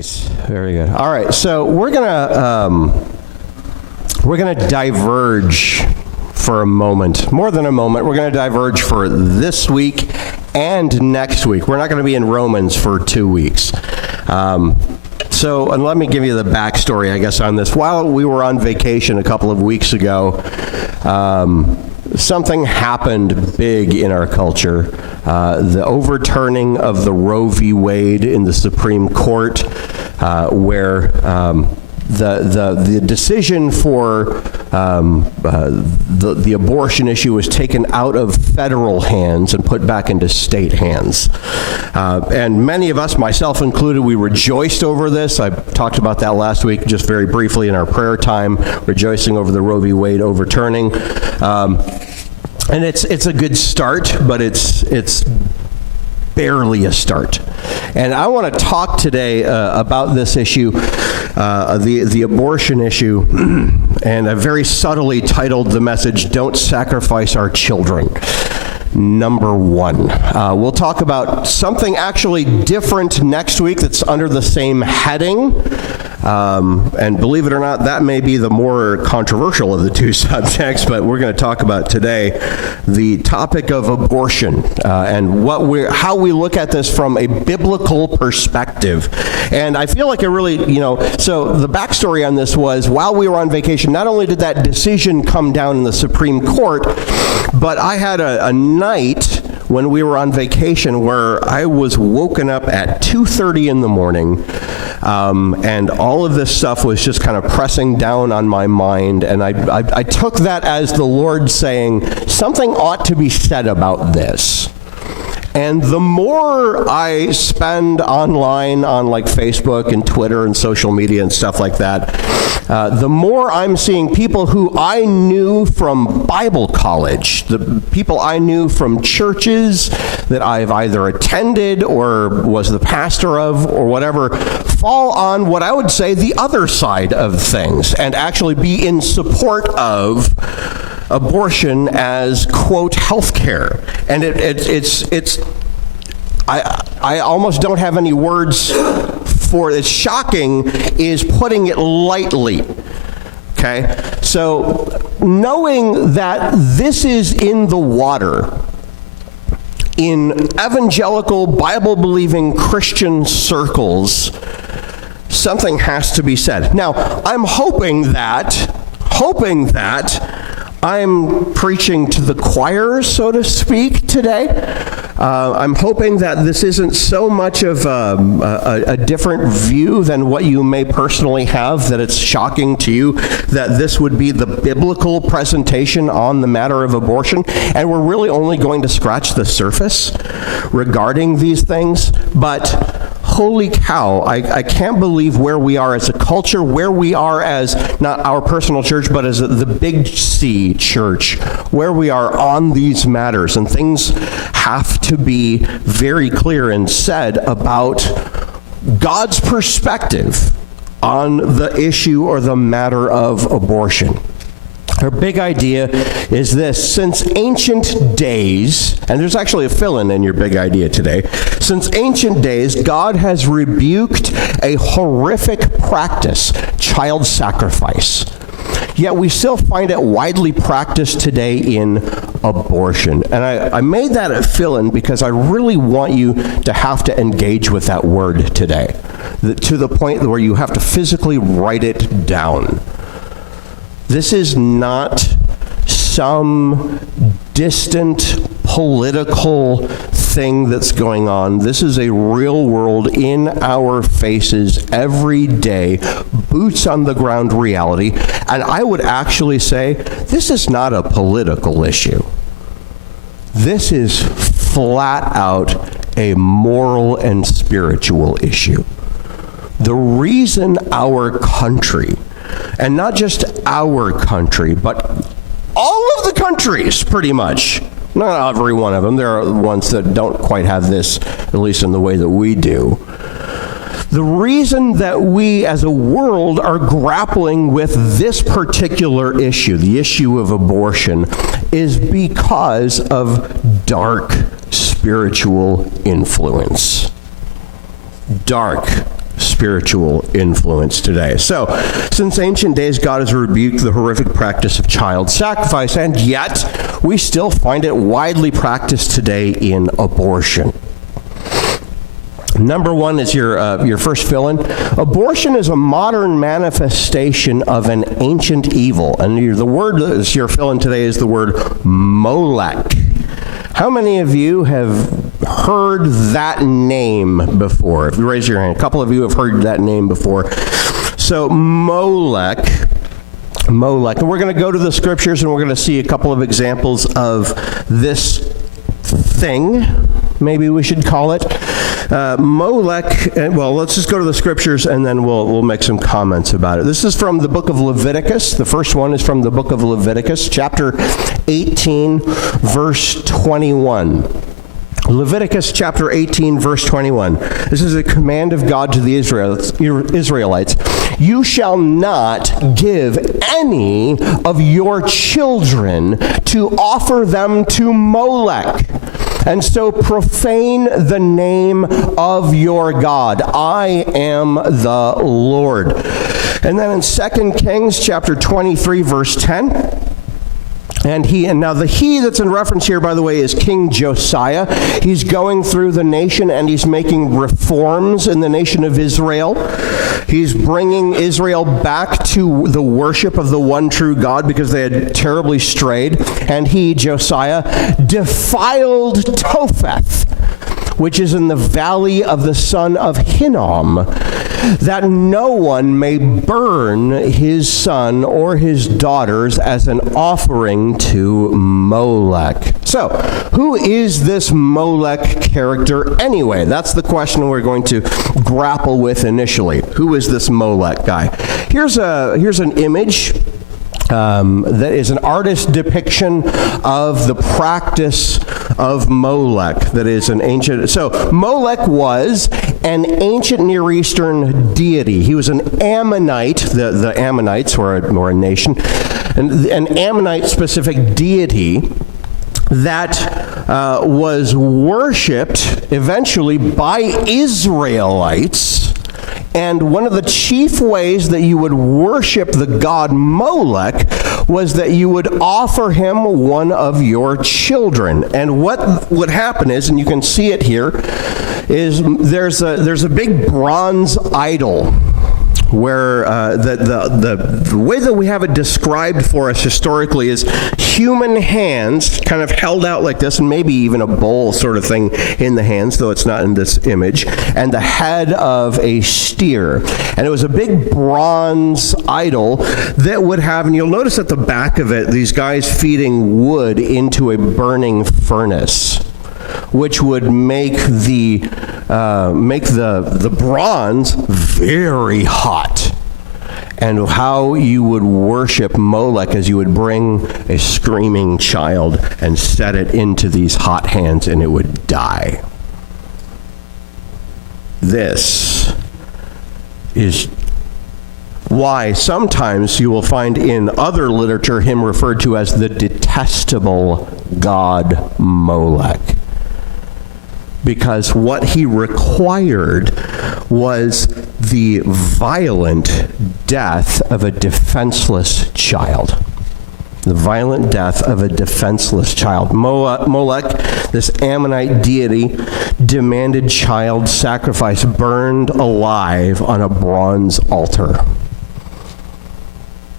Nice. Very good. All right, so we're gonna diverge for a moment, more than a moment. We're gonna diverge for this week and next week. We're not gonna be in Romans for 2 weeks. And let me give you the backstory, I guess, on this. While we were on vacation a couple of weeks ago, something happened big in our culture. The overturning of the Roe v. Wade in the Supreme Court, where the decision for the abortion issue was taken out of federal hands and put back into state hands. And many of us, myself included, we rejoiced over this. I talked about that last week just very briefly in our prayer time, rejoicing over the Roe v. Wade overturning. And it's a good start, but it's barely a start. And I want to talk today about this issue, the abortion issue, and I very subtly titled the message, "Don't Sacrifice Our Children." Number one. We'll talk about something actually different next week that's under the same heading. And believe it or not, that may be the more controversial of the two subjects, but we're going to talk about today the topic of abortion and how we look at this from a biblical perspective. And I feel like it really, so the backstory on this was while we were on vacation, not only did that decision come down in the Supreme Court, but I had a night when we were on vacation where I was woken up at 2:30 in the morning, and all of this stuff was just kind of pressing down on my mind, and I took that as the Lord saying, something ought to be said about this. And the more I spend online on like Facebook and Twitter and social media and stuff like that, the more I'm seeing people who I knew from Bible college, the people I knew from churches that I've either attended or was the pastor of or whatever, fall on what I would say the other side of things and actually be in support of abortion as, quote, health care. And I almost don't have any words for it. It's shocking is putting it lightly. Okay? So knowing that this is in the water in evangelical, Bible-believing Christian circles, something has to be said. Now, I'm hoping that I'm preaching to the choir, so to speak, today. I'm hoping that this isn't so much of a different view than what you may personally have, that it's shocking to you that this would be the biblical presentation on the matter of abortion, and we're really only going to scratch the surface regarding these things. But holy cow, I can't believe where we are as a culture, where we are as not our personal church, but as the Big C church, where we are on these matters. And things have to be very clear and said about God's perspective on the issue or the matter of abortion. Our big idea is this: since ancient days, and there's actually a fill-in in your big idea today, since ancient days, God has rebuked a horrific practice, child sacrifice. Yet we still find it widely practiced today in abortion. And I made that a fill-in because I really want you to have to engage with that word today, to the point where you have to physically write it down. This is not some distant political thing that's going on. This is a real world in our faces every day, boots on the ground reality. And I would actually say this is not a political issue. This is flat out a moral and spiritual issue. The reason our country, and not just our country, but all of the countries, pretty much. Not every one of them. There are ones that don't quite have this, at least in the way that we do. The reason that we as a world are grappling with this particular issue, the issue of abortion, is because of dark spiritual influence. Dark spiritual influence today. So, since ancient days, God has rebuked the horrific practice of child sacrifice, and yet we still find it widely practiced today in abortion. Number one is your first fill-in. Abortion is a modern manifestation of an ancient evil. And the word that's your fill-in today is the word Molech. How many of you have heard that name before? If you raise your hand, a couple of you have heard that name before. So Molech. And we're going to go to the scriptures and we're going to see a couple of examples of this thing, maybe we should call it. Molech, well, let's just go to the scriptures and then we'll make some comments about it. This is from the book of Leviticus. The first one is from the book of Leviticus, chapter 18, verse 21. Leviticus chapter 18, verse 21. This is a command of God to the Israelites. You shall not give any of your children to offer them to Molech, and so profane the name of your God. I am the Lord. And then in 2 Kings chapter 23, verse 10, and now the he that's in reference here, by the way, is King Josiah. He's going through the nation and he's making reforms in the nation of Israel. He's bringing Israel back to the worship of the one true God because they had terribly strayed. And he, Josiah, defiled Topheth, which is in the valley of the son of Hinnom, that no one may burn his son or his daughters as an offering to Molech. So, who is this Molech character anyway? That's the question we're going to grapple with initially. Who is this Molech guy? Here's an image that is an artist's depiction of the practice of Molech. That is an ancient. So Molech was an ancient Near Eastern deity. He was an Ammonite. The Ammonites were a nation, an Ammonite-specific deity that was worshipped eventually by Israelites. And one of the chief ways that you would worship the god Molech was that you would offer him one of your children. And what would happen is, and you can see it here, is there's a big bronze idol where the way that we have it described for us historically is human hands kind of held out like this, and maybe even a bowl sort of thing in the hands, though it's not in this image, and the head of a steer. And it was a big bronze idol that would have, and you'll notice at the back of it, these guys feeding wood into a burning furnace, which would make the bronze very hot. And how you would worship Molech is you would bring a screaming child and set it into these hot hands and it would die. This is why sometimes you will find in other literature him referred to as the detestable god Molech. Because what he required was the violent death of a defenseless child. The violent death of a defenseless child. Molech, this Ammonite deity, demanded child sacrifice burned alive on a bronze altar.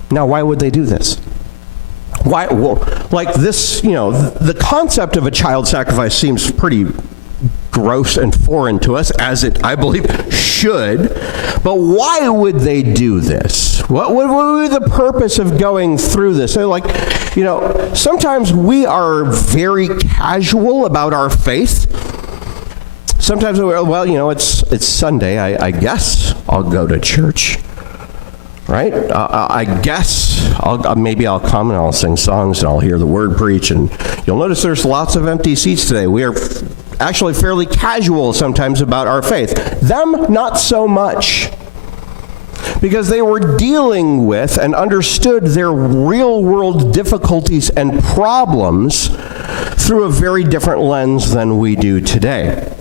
Now, why would they do this? Why? Well, like this, the concept of a child sacrifice seems pretty gross and foreign to us, as it, I believe, should. But why would they do this? What would be the purpose of going through this? So sometimes we are very casual about our faith. Sometimes we're, it's Sunday. I guess I'll go to church. Right? I guess maybe I'll come and I'll sing songs and I'll hear the word preach. And you'll notice there's lots of empty seats today. We are actually fairly casual sometimes about our faith. Them, not so much. Because they were dealing with and understood their real-world difficulties and problems through a very different lens than we do today.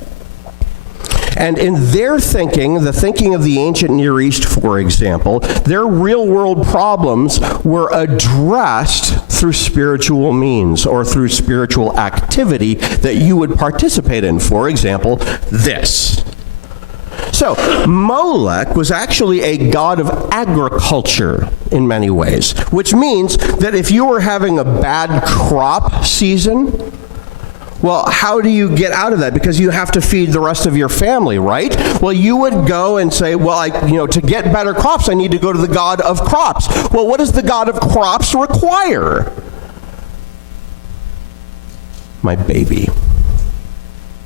And in their thinking, the thinking of the ancient Near East, for example, their real-world problems were addressed through spiritual means or through spiritual activity that you would participate in. For example, this. So, Molech was actually a god of agriculture in many ways, which means that if you were having a bad crop season, well, how do you get out of that? Because you have to feed the rest of your family, right? Well, you would go and say, well, to get better crops, I need to go to the god of crops. Well, what does the god of crops require? My baby.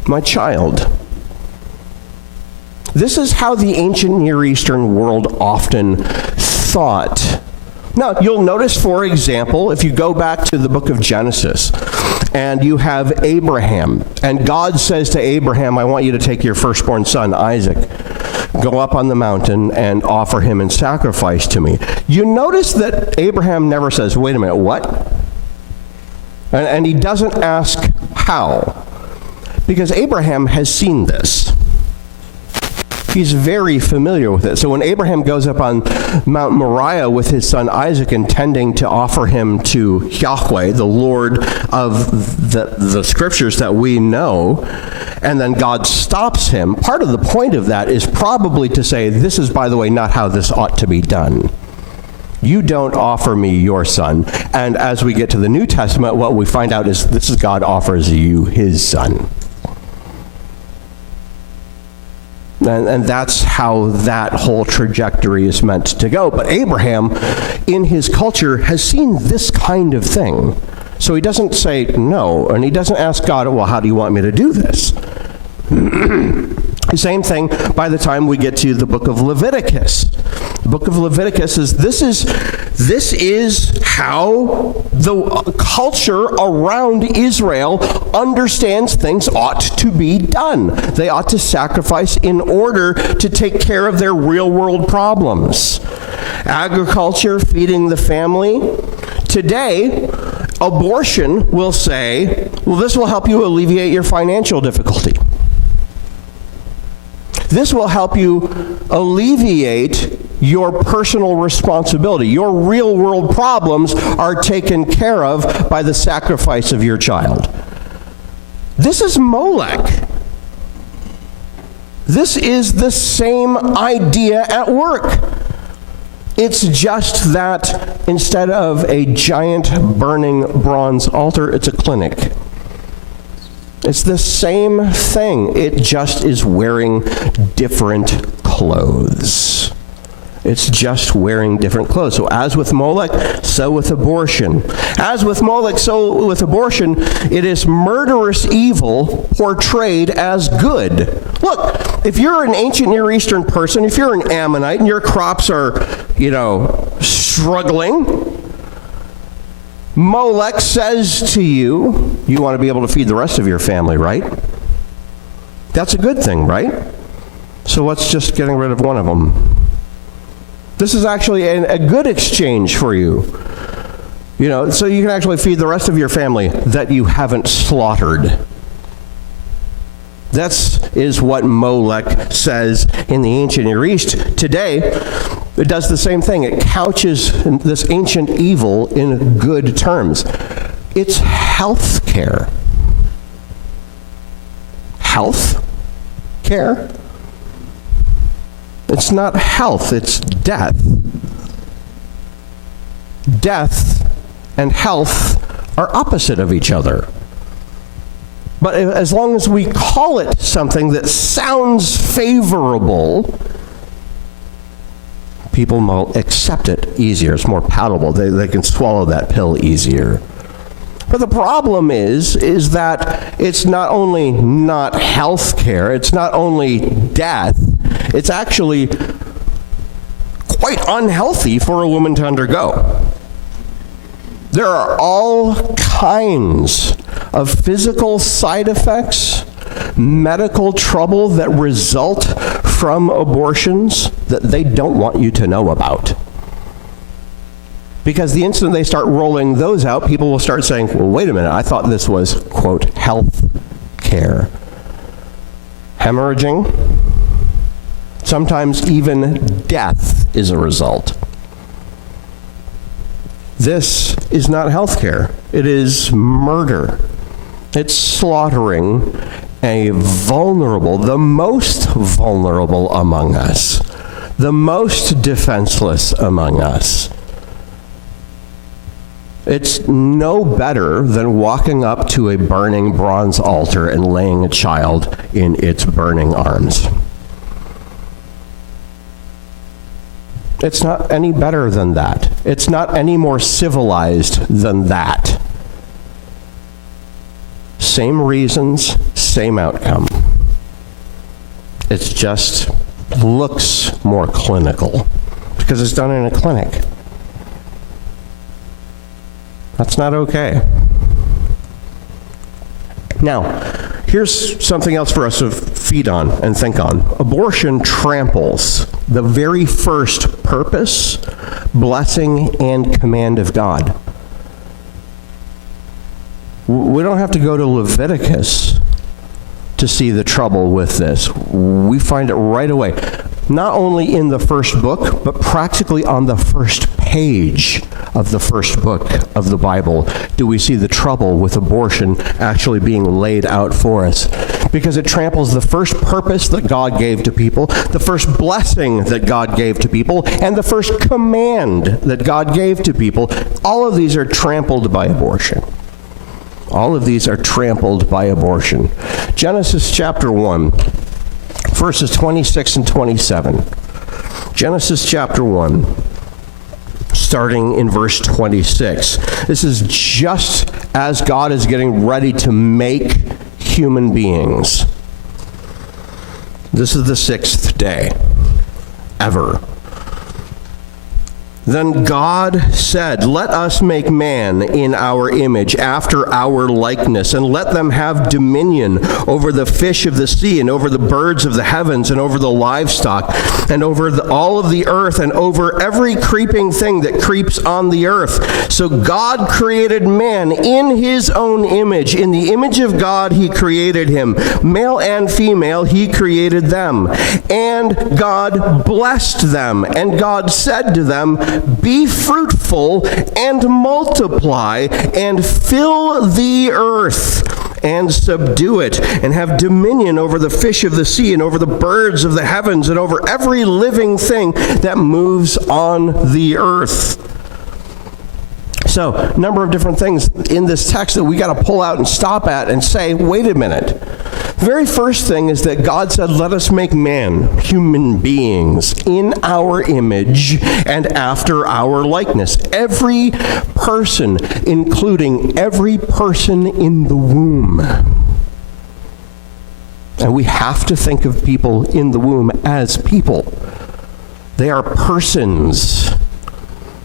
My child. This is how the ancient Near Eastern world often thought. Now, you'll notice, for example, if you go back to the book of Genesis, and you have Abraham, and God says to Abraham, I want you to take your firstborn son, Isaac, go up on the mountain and offer him in sacrifice to me. You notice that Abraham never says, wait a minute, what? And he doesn't ask how, because Abraham has seen this. He's very familiar with it. So when Abraham goes up on Mount Moriah with his son Isaac, intending to offer him to Yahweh, the Lord of the scriptures that we know, and then God stops him, part of the point of that is probably to say, this is, by the way, not how this ought to be done. You don't offer me your son. And as we get to the New Testament, what we find out is this is God offers you his son. And that's how that whole trajectory is meant to go. But Abraham, in his culture, has seen this kind of thing. So he doesn't say no, and he doesn't ask God, well, how do you want me to do this? Same thing by the time we get to the book of Leviticus. The book of Leviticus is this is how the culture around Israel understands things ought to be done. They ought to sacrifice in order to take care of their real-world problems. Agriculture, feeding the family. Today, abortion will say, well, this will help you alleviate your financial difficulty. This will help you alleviate your personal responsibility. Your real-world problems are taken care of by the sacrifice of your child. This is Molech. This is the same idea at work. It's just that instead of a giant burning bronze altar, it's a clinic. It's the same thing. It just is wearing different clothes. It's just wearing different clothes. So as with Molech, so with abortion. As with Molech, so with abortion, it is murderous evil portrayed as good. Look, if you're an ancient Near Eastern person, if you're an Ammonite and your crops are, struggling, Molech says to you, you want to be able to feed the rest of your family, right? That's a good thing, right? So what's just getting rid of one of them? This is actually a good exchange for you. So you can actually feed the rest of your family that you haven't slaughtered. That is what Molech says in the ancient Near East. Today, it does the same thing. It couches this ancient evil in good terms. It's health care. Health care? It's not health, it's death. Death and health are opposite of each other. But as long as we call it something that sounds favorable, people will accept it easier. It's more palatable. They can swallow that pill easier. But the problem is that it's not only not health care, it's not only death, it's actually quite unhealthy for a woman to undergo. There are all kinds of physical side effects, medical trouble that result from abortions that they don't want you to know about. Because the instant they start rolling those out, people will start saying, well, wait a minute, I thought this was, quote, health care. Hemorrhaging, Sometimes even death is a result. This is not healthcare. It is murder. It's slaughtering a vulnerable, the most vulnerable among us, the most defenseless among us. It's no better than walking up to a burning bronze altar and laying a child in its burning arms. It's not any better than that. It's not any more civilized than that. Same reasons, same outcome. It just looks more clinical because it's done in a clinic. That's not okay. Now, here's something else for us to feed on and think on. Abortion tramples the very first purpose, blessing, and command of God. We don't have to go to Leviticus to see the trouble with this. We find it right away. Not only in the first book, but practically on the first page of the first book of the Bible do we see the trouble with abortion actually being laid out for us. Because it tramples the first purpose that God gave to people, the first blessing that God gave to people, and the first command that God gave to people. All of these are trampled by abortion. All of these are trampled by abortion. Genesis chapter 1, verses 26 and 27. Genesis chapter 1, starting in verse 26. This is just as God is getting ready to make human beings. This is the 6th day, ever. Then God said, "Let us make man in our image, after our likeness, and let them have dominion over the fish of the sea, and over the birds of the heavens, and over the livestock, and over all of the earth, and over every creeping thing that creeps on the earth." So God created man in his own image. In the image of God he created him. Male and female he created them. And God blessed them. And God said to them, "Be fruitful and multiply and fill the earth and subdue it and have dominion over the fish of the sea and over the birds of the heavens and over every living thing that moves on the earth." So, a number of different things in this text that we got to pull out and stop at and say, wait a minute. The very first thing is that God said, let us make man, human beings, in our image and after our likeness. Every person, including every person in the womb. And we have to think of people in the womb as people. They are persons.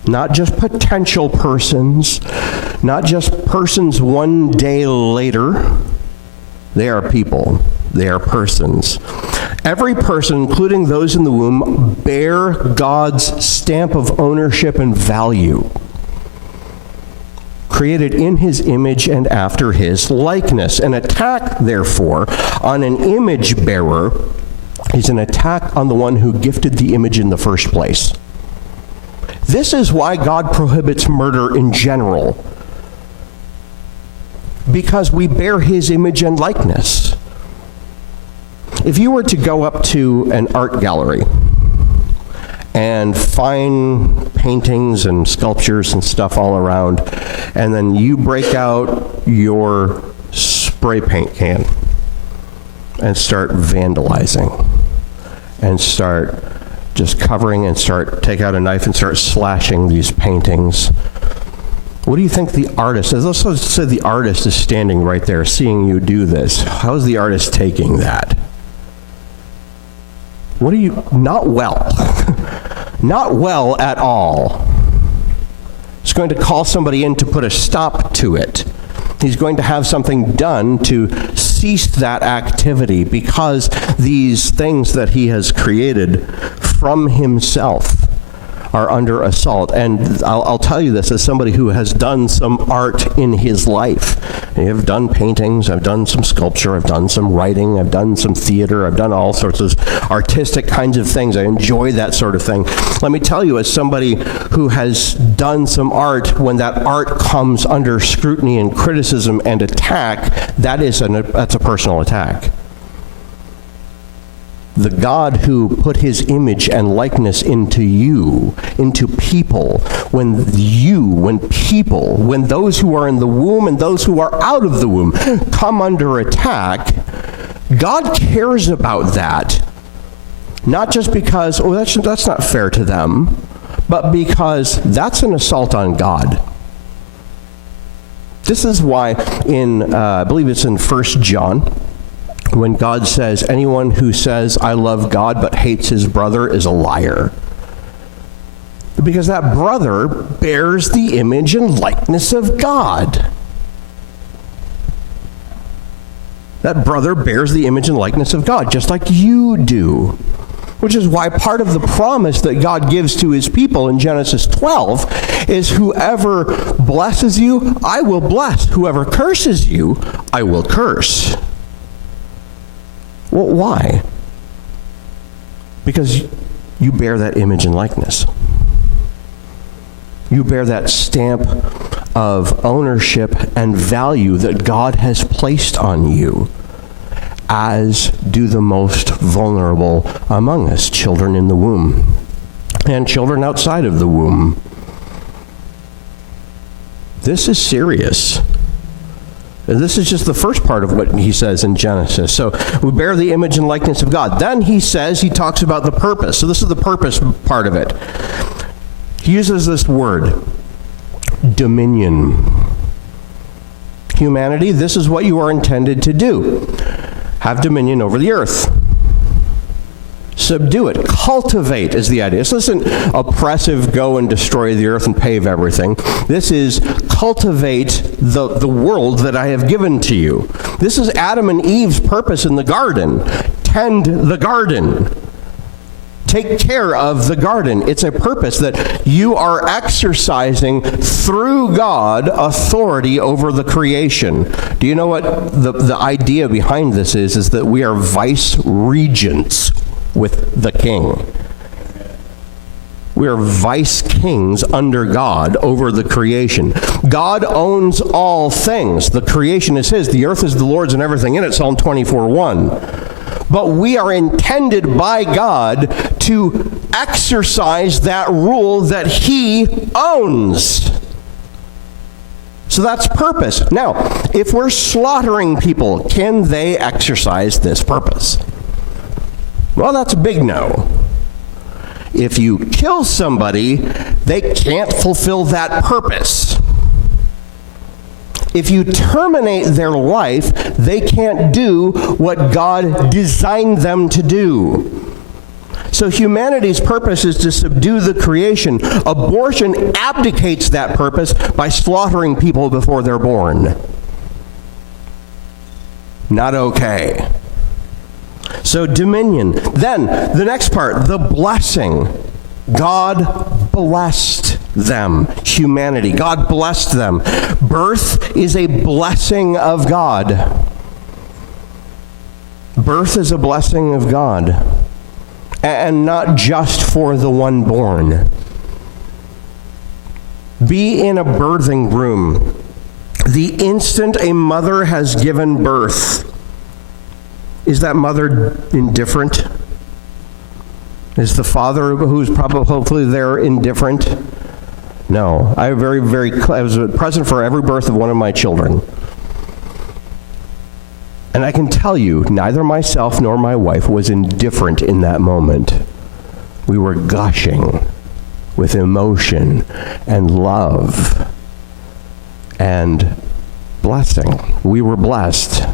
Not just potential persons, not just persons one day later. They are people. They are persons. Every person, including those in the womb, bear God's stamp of ownership and value. Created in his image and after his likeness. An attack, therefore, on an image bearer is an attack on the one who gifted the image in the first place. This is why God prohibits murder in general. Because we bear his image and likeness. If you were to go up to an art gallery and find paintings and sculptures and stuff all around, and then you break out your spray paint can and start vandalizing and start just covering and take out a knife and start slashing these paintings. What do you think the artist is? Let's say the artist is standing right there seeing you do this. How is the artist taking that? Not well. Not well at all. He's going to call somebody in to put a stop to it. He's going to have something done to cease that activity because these things that he has created from himself are under assault. And I'll tell you this as somebody who has done some art in his life. I've done paintings, I've done some sculpture, I've done some writing, I've done some theater, I've done all sorts of artistic kinds of things. I enjoy that sort of thing. Let me tell you, as somebody who has done some art, when that art comes under scrutiny and criticism and attack, that's a personal attack. The God who put his image and likeness into you, into people, when those who are in the womb and those who are out of the womb come under attack, God cares about that. Not just because, that's not fair to them, but because that's an assault on God. This is why I believe it's in 1 John, when God says, anyone who says, I love God but hates his brother is a liar. Because that brother bears the image and likeness of God. That brother bears the image and likeness of God, just like you do. Which is why part of the promise that God gives to his people in Genesis 12 is whoever blesses you, I will bless. Whoever curses you, I will curse. Well, why? Because you bear that image and likeness. You bear that stamp of ownership and value that God has placed on you, as do the most vulnerable among us, children in the womb and children outside of the womb. This is serious. This is just the first part of what he says in Genesis. So we bear the image and likeness of God. Then he talks about the purpose. So this is the purpose part of it. He uses this word, dominion. Humanity, this is what you are intended to do. Have dominion over the earth. Subdue it. Cultivate is the idea. This isn't oppressive, go and destroy the earth and pave everything. This is cultivate the world that I have given to you. This is Adam and Eve's purpose in the garden. Tend the garden. Take care of the garden. It's a purpose that you are exercising through God authority over the creation. Do you know what the idea behind this is? Is that we are vice regents with the king. We are vice kings under God over the creation. God owns all things. The creation is his. The earth is the Lord's and everything in it, Psalm 24:1. But we are intended by God to exercise that rule that he owns. So that's purpose. Now, if we're slaughtering people, can they exercise this purpose? Well, that's a big no. If you kill somebody, they can't fulfill that purpose. If you terminate their life, they can't do what God designed them to do. So humanity's purpose is to subdue the creation. Abortion abdicates that purpose by slaughtering people before they're born. Not okay. So dominion. Then the next part, the blessing. God blessed them. Humanity. God blessed them. Birth is a blessing of God. Birth is a blessing of God. And not just for the one born. Be in a birthing room. The instant a mother has given birth, is that mother indifferent? Is the father who's probably hopefully there indifferent? No. I was present for every birth of one of my children. And I can tell you, neither myself nor my wife was indifferent in that moment. We were gushing with emotion and love and blessing. We were blessed.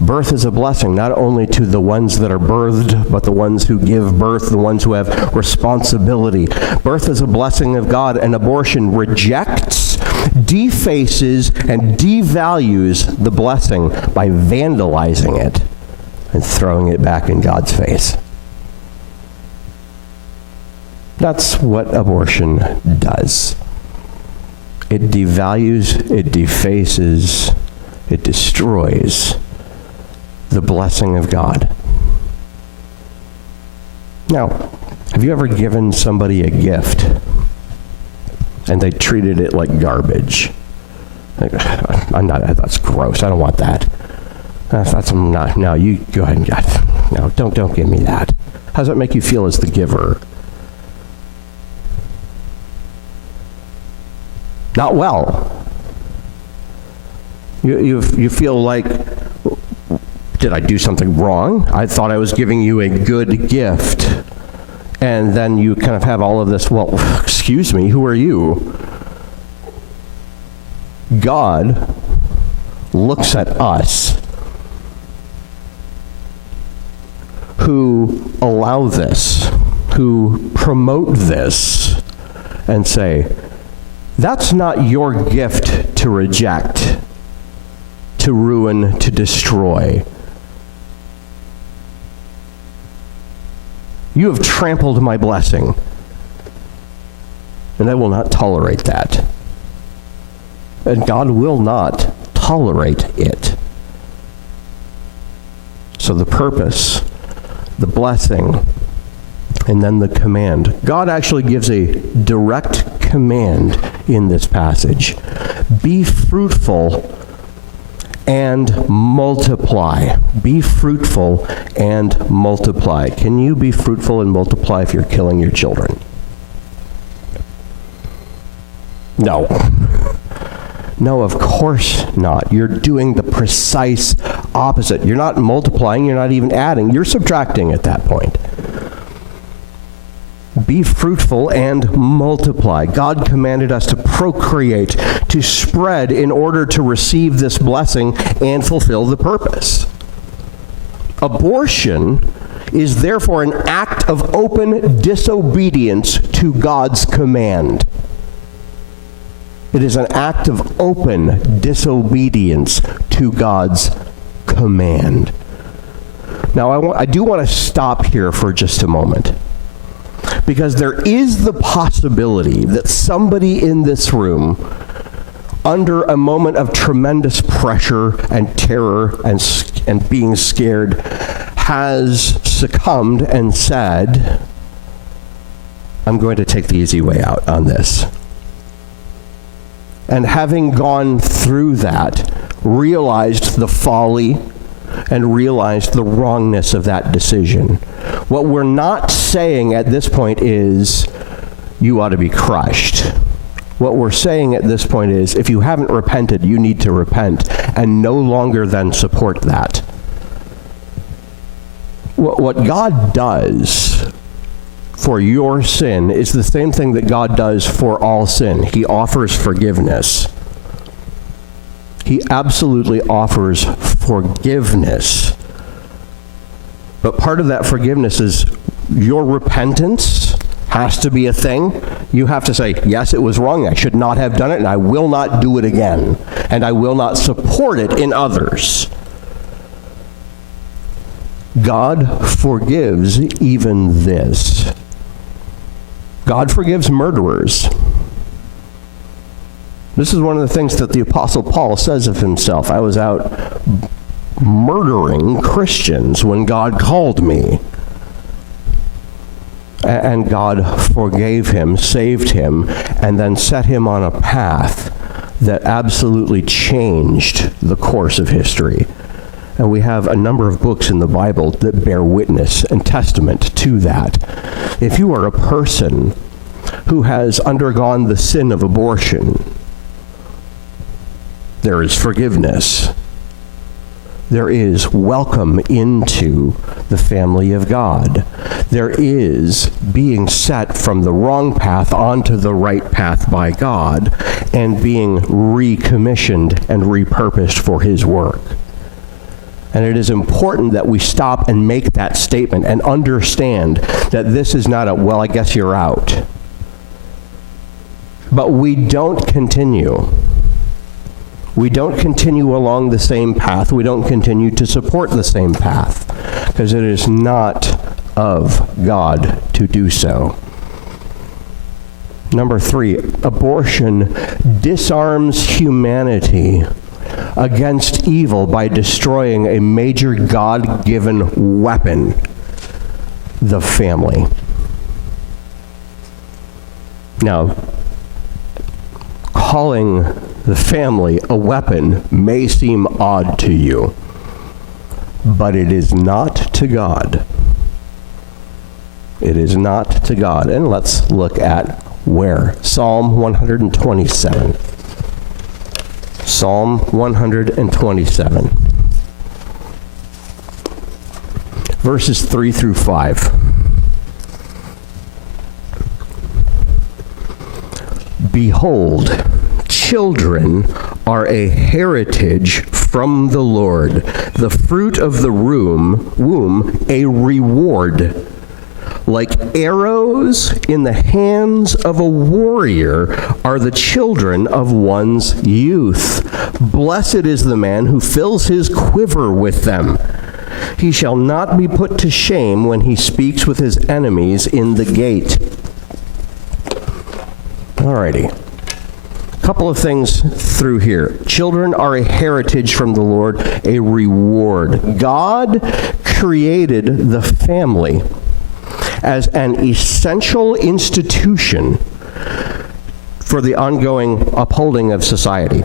Birth is a blessing, not only to the ones that are birthed, but the ones who give birth, the ones who have responsibility. Birth is a blessing of God, and abortion rejects, defaces, and devalues the blessing by vandalizing it and throwing it back in God's face. That's what abortion does. It devalues, it defaces, it destroys the blessing of God. Now, have you ever given somebody a gift and they treated it like garbage? Like, that's gross. I don't want that. That's not. No, you go ahead and get. No, don't give me that. How does that make you feel as the giver? Not well. You feel like, did I do something wrong? I thought I was giving you a good gift. And then you kind of have all of this, well, excuse me, who are you? God looks at us who allow this, who promote this, and say, that's not your gift to reject, to ruin, to destroy. You have trampled my blessing, and I will not tolerate that. And God will not tolerate it. So the purpose, the blessing, and then the command. God actually gives a direct command in this passage. Be fruitful and multiply. Be fruitful and multiply. Can you be fruitful and multiply if you're killing your children? No. No, of course not. You're doing the precise opposite. You're not multiplying, you're not even adding, you're subtracting at that point. Be fruitful and multiply. God commanded us to procreate, to spread in order to receive this blessing and fulfill the purpose. Abortion is therefore an act of open disobedience to God's command. It is an act of open disobedience to God's command. Now, I do want to stop here for just a moment, because there is the possibility that somebody in this room, under a moment of tremendous pressure and terror and being scared, has succumbed and said, I'm going to take the easy way out on this. And having gone through that, realized the folly and realized the wrongness of that decision. What we're not saying at this point is, you ought to be crushed. What we're saying at this point is, if you haven't repented, you need to repent and no longer then support that. What God does for your sin is the same thing that God does for all sin. He offers forgiveness. He absolutely offers forgiveness. But part of that forgiveness is your repentance has to be a thing. You have to say, yes, it was wrong. I should not have done it, and I will not do it again. And I will not support it in others. God forgives even this. God forgives murderers. This is one of the things that the Apostle Paul says of himself. I was out murdering Christians when God called me. And God forgave him, saved him, and then set him on a path that absolutely changed the course of history. And we have a number of books in the Bible that bear witness and testament to that. If you are a person who has undergone the sin of abortion, there is forgiveness. There is welcome into the family of God. There is being set from the wrong path onto the right path by God and being recommissioned and repurposed for his work. And it is important that we stop and make that statement and understand that this is not a, well, I guess you're out. But we don't continue. We don't continue along the same path. We don't continue to support the same path, because it is not of God to do so. Number 3, abortion disarms humanity against evil by destroying a major God-given weapon, the family. Now, calling the family a weapon may seem odd to you, but it is not to God. It is not to God. And let's look at where. Psalm 127. Psalm 127. Verses 3 through 5. Behold, children are a heritage from the Lord, the fruit of the womb a reward. Like arrows in the hands of a warrior are the children of one's youth. Blessed is the man who fills his quiver with them. He shall not be put to shame when he speaks with his enemies in the gate. Alrighty. Couple of things through here. Children are a heritage from the Lord, a reward. God created the family as an essential institution for the ongoing upholding of society.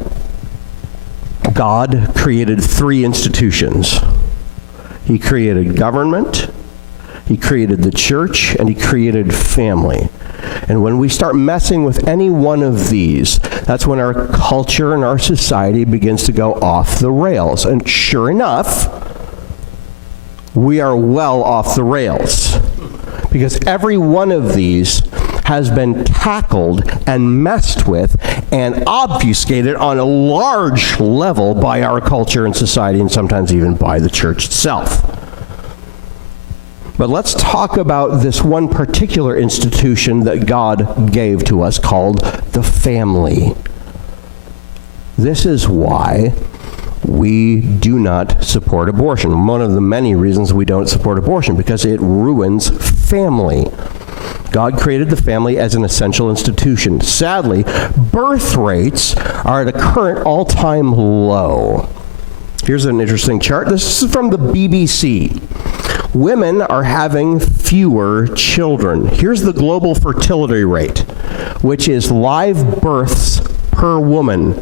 God created 3 institutions. He created government, he created the church, and he created family. And when we start messing with any one of these, that's when our culture and our society begins to go off the rails. And sure enough, we are well off the rails. Because every one of these has been tackled and messed with and obfuscated on a large level by our culture and society, and sometimes even by the church itself. But let's talk about this one particular institution that God gave to us called the family. This is why we do not support abortion. One of the many reasons we don't support abortion, because it ruins family. God created the family as an essential institution. Sadly, birth rates are at a current all-time low. Here's an interesting chart. This is from the BBC. Women are having fewer children. Here's the global fertility rate, which is live births per woman.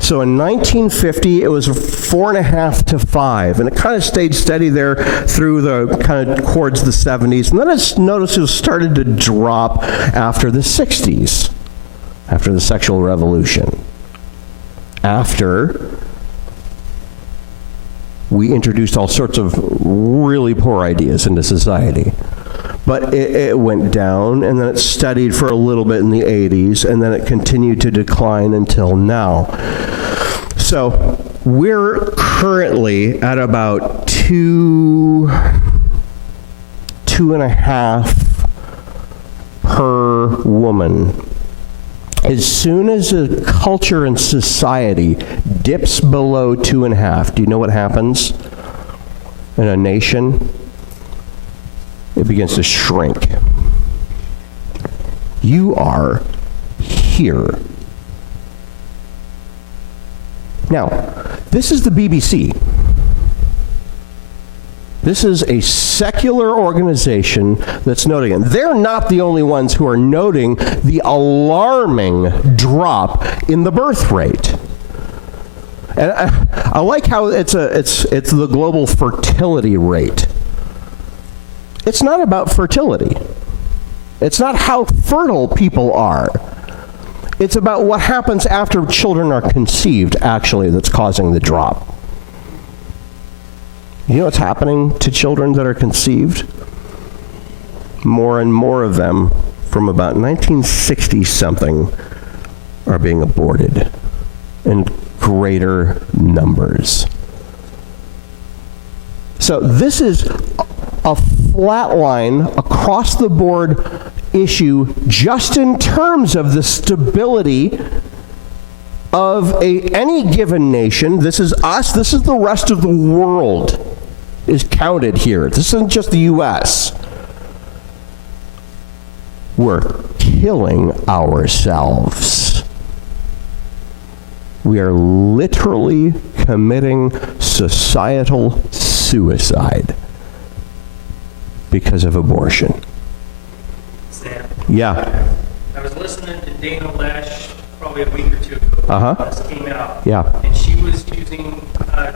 So in 1950, it was 4.5 to 5, and it kind of stayed steady there through the kind of towards the 70s, and then it's noticed it started to drop after the 60s, after the sexual revolution, after we introduced all sorts of really poor ideas into society. But it went down, and then it steadied for a little bit in the 80s, and then it continued to decline until now. So we're currently at about 2.5 per woman. As soon as a culture and society dips below 2.5, do you know what happens in a nation? It begins to shrink. You are here. Now, this is the BBC. This is a secular organization that's noting it. They're not the only ones who are noting the alarming drop in the birth rate. And I like how it's the global fertility rate. It's not about fertility. It's not how fertile people are. It's about what happens after children are conceived, actually, that's causing the drop. You know what's happening to children that are conceived? More and more of them, from about 1960-something, are being aborted in greater numbers. So this is a flatline, across-the-board issue just in terms of the stability of any given nation. This is us, this is the rest of the world is counted here. This isn't just the U.S. We're killing ourselves. We are literally committing societal suicide because of abortion. Sam. Yeah. I was listening to Dana Lash probably a week or two ago. This came out. Yeah. And she was using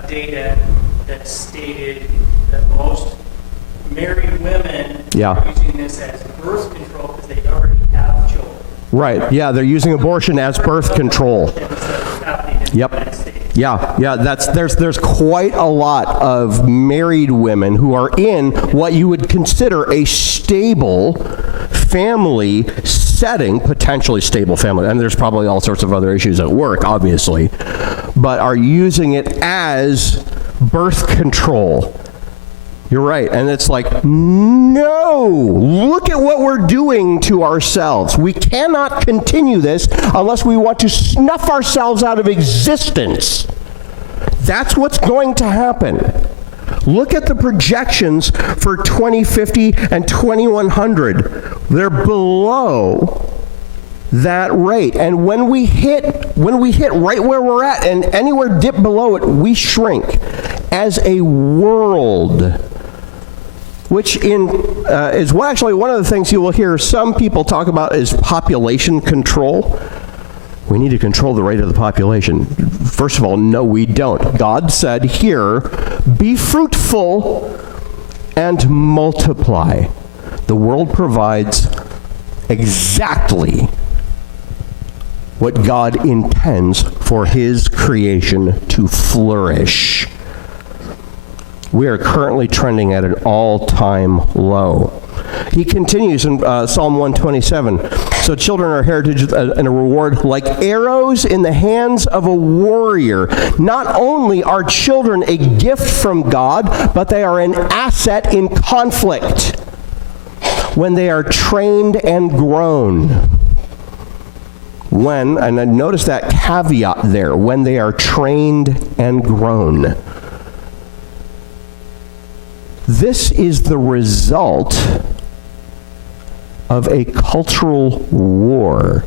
data that stated that most married women are using this as birth control because they already have children. Right. Yeah, they're using abortion as birth control. Yep. Yeah. There's quite a lot of married women who are in what you would consider a stable family setting, potentially stable family, and there's probably all sorts of other issues at work, obviously, but are using it as birth control. You're right, and it's like, no, look at what we're doing to ourselves. We cannot continue this unless we want to snuff ourselves out of existence. That's what's going to happen. Look at the projections for 2050 and 2100. They're below that rate. And when we hit right where we're at and anywhere dip below it, we shrink as a world. Which is actually one of the things you will hear some people talk about is population control. We need to control the rate of the population. First of all, no, we don't. God said here, be fruitful and multiply. The world provides exactly what God intends for his creation to flourish. We are currently trending at an all-time low. He continues in Psalm 127. So children are a heritage and a reward like arrows in the hands of a warrior. Not only are children a gift from God, but they are an asset in conflict when they are trained and grown. And I notice that caveat there, when they are trained and grown. This is the result of a cultural war.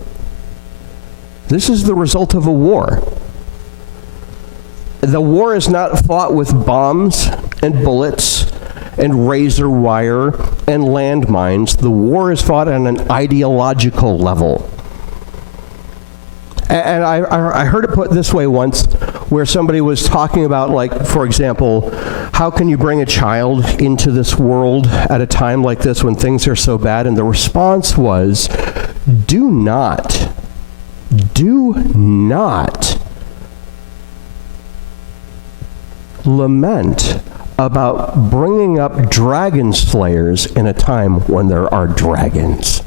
This is the result of a war. The war is not fought with bombs and bullets and razor wire and landmines. The war is fought on an ideological level. And I heard it put this way once, where somebody was talking about, like, for example, how can you bring a child into this world at a time like this when things are so bad? And the response was, do not lament about bringing up dragon slayers in a time when there are dragons.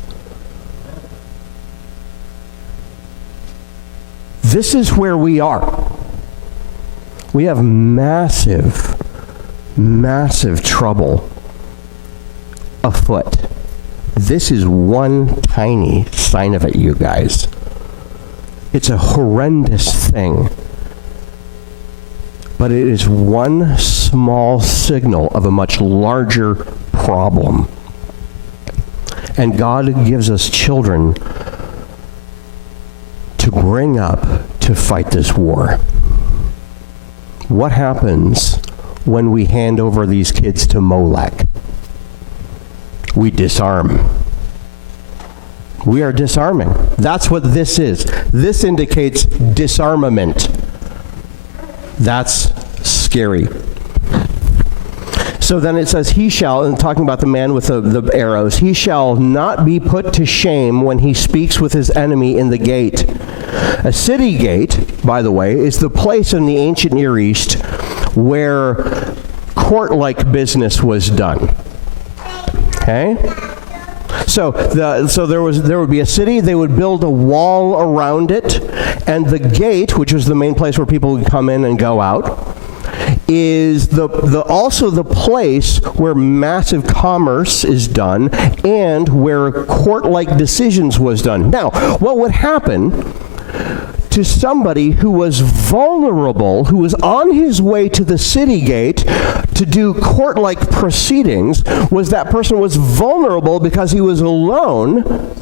This is where we are. We have massive, massive trouble afoot. This is one tiny sign of it, you guys. It's a horrendous thing. But it is one small signal of a much larger problem. And God gives us children to bring up to fight this war. What happens when we hand over these kids to Molech? We disarm. We are disarming. That's what this is. This indicates disarmament. That's scary. So then it says, he shall, and talking about the man with the arrows, he shall not be put to shame when he speaks with his enemy in the gate. A city gate, by the way, is the place in the ancient Near East where court-like business was done. Okay? So there would be a city, they would build a wall around it, and the gate, which was the main place where people would come in and go out, is also the place where massive commerce is done and where court-like decisions was done. Now, what would happen to somebody who was vulnerable, who was on his way to the city gate to do court-like proceedings, was that person was vulnerable because he was alone,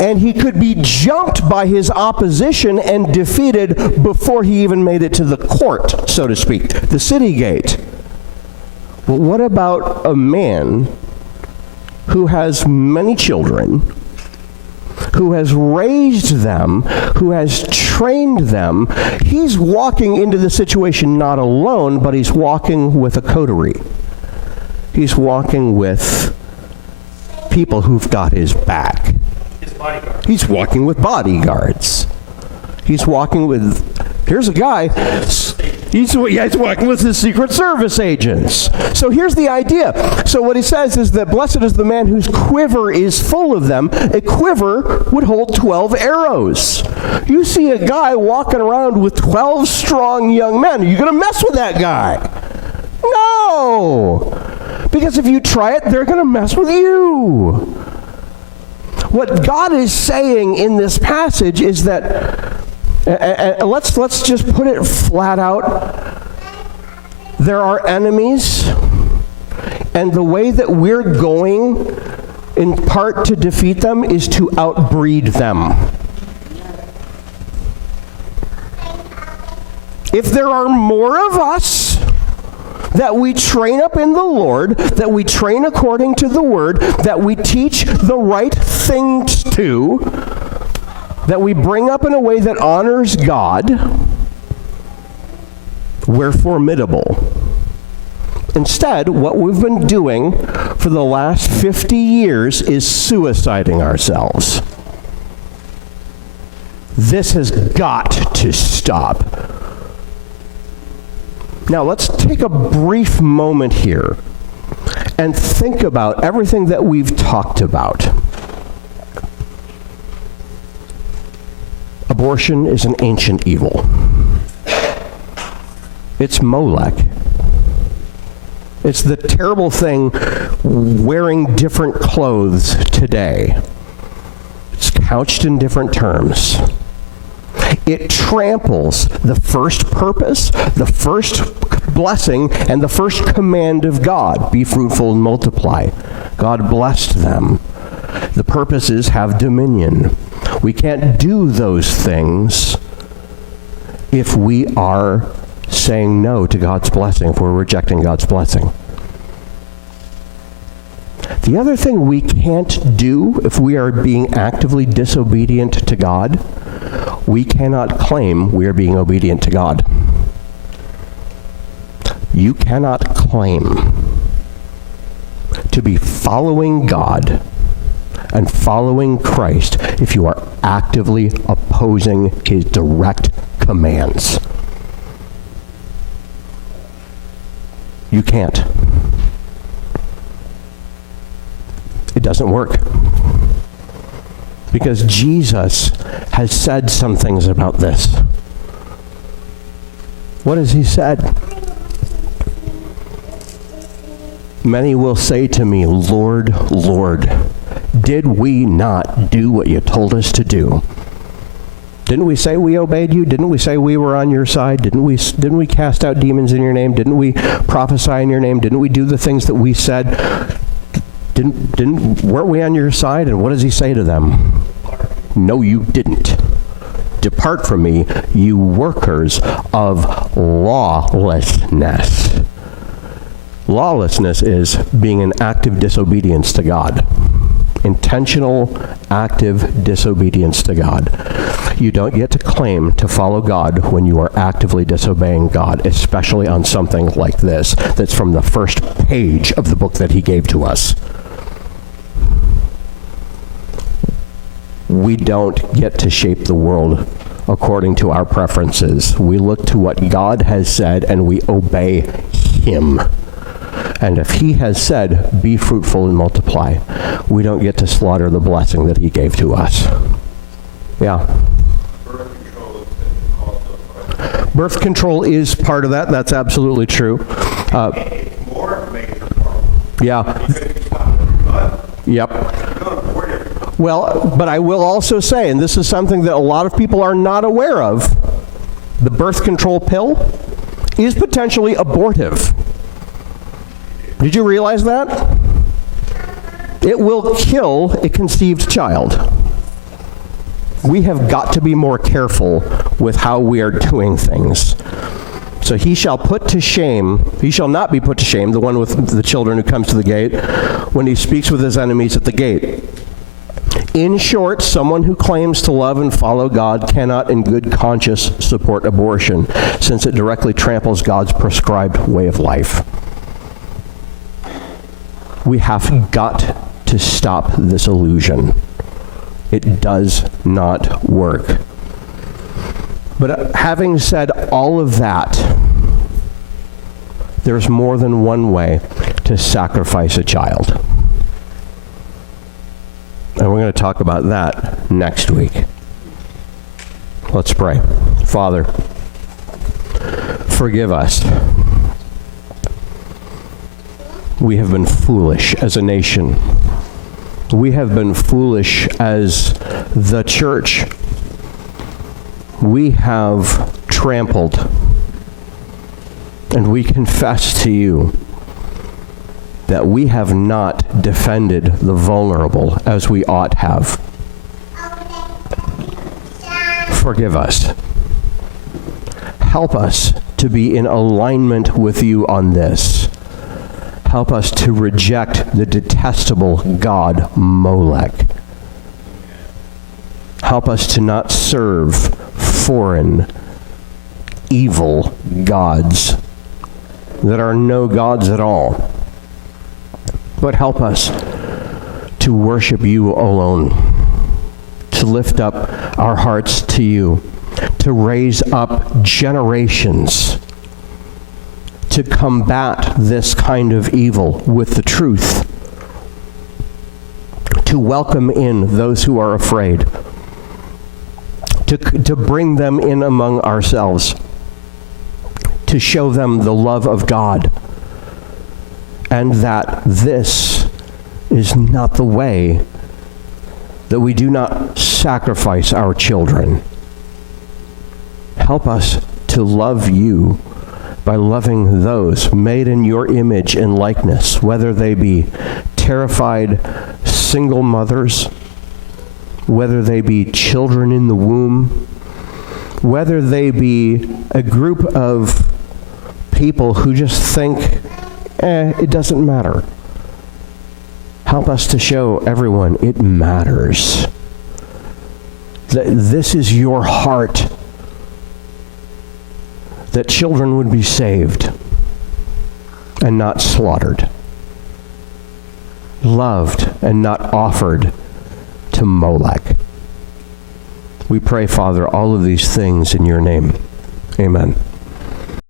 and he could be jumped by his opposition and defeated before he even made it to the court, so to speak, the city gate. But what about a man who has many children, who has raised them, who has trained them? He's walking into the situation not alone, but he's walking with a coterie. He's walking with people who've got his back. His bodyguard. He's walking with bodyguards. He's walking with, here's a guy, he's walking with his Secret Service agents. So here's the idea. So what he says is that blessed is the man whose quiver is full of them. A quiver would hold 12 arrows. You see a guy walking around with 12 strong young men. Are you going to mess with that guy? No! Because if you try it, they're going to mess with you. What God is saying in this passage is that, let's just put it flat out, there are enemies, and the way that we're going, in part to defeat them, is to outbreed them. If there are more of us that we train up in the Lord, that we train according to the Word, that we teach the right things to, that we bring up in a way that honors God, we're formidable. Instead, what we've been doing for the last 50 years is suiciding ourselves. This has got to stop. Now, let's take a brief moment here and think about everything that we've talked about. Abortion is an ancient evil. It's Molech. It's the terrible thing wearing different clothes today. It's couched in different terms. It tramples the first purpose, the first blessing, and the first command of God. Be fruitful and multiply. God blessed them. The purpose is have dominion. We can't do those things if we are saying no to God's blessing, if we're rejecting God's blessing. The other thing we can't do if we are being actively disobedient to God, we cannot claim we are being obedient to God. You cannot claim to be following God and following Christ if you are actively opposing his direct commands. You can't. It doesn't work. Because Jesus has said some things about this. What has he said? Many will say to me, Lord, Lord, did we not do what you told us to do? Didn't we say we obeyed you? Didn't we say we were on your side? Didn't we cast out demons in your name? Didn't we prophesy in your name? Didn't we do the things that we said? Weren't we on your side? And what does he say to them? No, you didn't. Depart from me, you workers of lawlessness. Lawlessness is being in active disobedience to God. Intentional, active disobedience to God. You don't get to claim to follow God when you are actively disobeying God, especially on something like this, that's from the first page of the book that he gave to us. We don't get to shape the world according to our preferences. We look to what God has said and we obey him. And if he has said, be fruitful and multiply, we don't get to slaughter the blessing that he gave to us. Yeah. Birth control is part of that. That's absolutely true. Yeah. Yep. Well, but I will also say, and this is something that a lot of people are not aware of, the birth control pill is potentially abortive. Did you realize that? It will kill a conceived child. We have got to be more careful with how we are doing things. So he shall not be put to shame, the one with the children who comes to the gate, when he speaks with his enemies at the gate. In short, someone who claims to love and follow God cannot in good conscience support abortion, since it directly tramples God's prescribed way of life. We have got to stop this illusion. It does not work. But having said all of that, there's more than one way to sacrifice a child. And we're going to talk about that next week. Let's pray. Father, forgive us. We have been foolish as a nation. We have been foolish as the church. We have trampled, and we confess to you that we have not defended the vulnerable as we ought have. Forgive us. Help us to be in alignment with you on this. Help us to reject the detestable god Molech. Help us to not serve foreign, evil gods that are no gods at all. But help us to worship you alone, to lift up our hearts to you, to raise up generations to combat this kind of evil with the truth, to welcome in those who are afraid, to bring them in among ourselves, to show them the love of God, and that this is not the way, that we do not sacrifice our children. Help us to love you by loving those made in your image and likeness, whether they be terrified single mothers, whether they be children in the womb, whether they be a group of people who just think, it doesn't matter. Help us to show everyone it matters. That this is your heart. That children would be saved and not slaughtered. Loved and not offered to Molech. We pray, Father, all of these things in your name. Amen.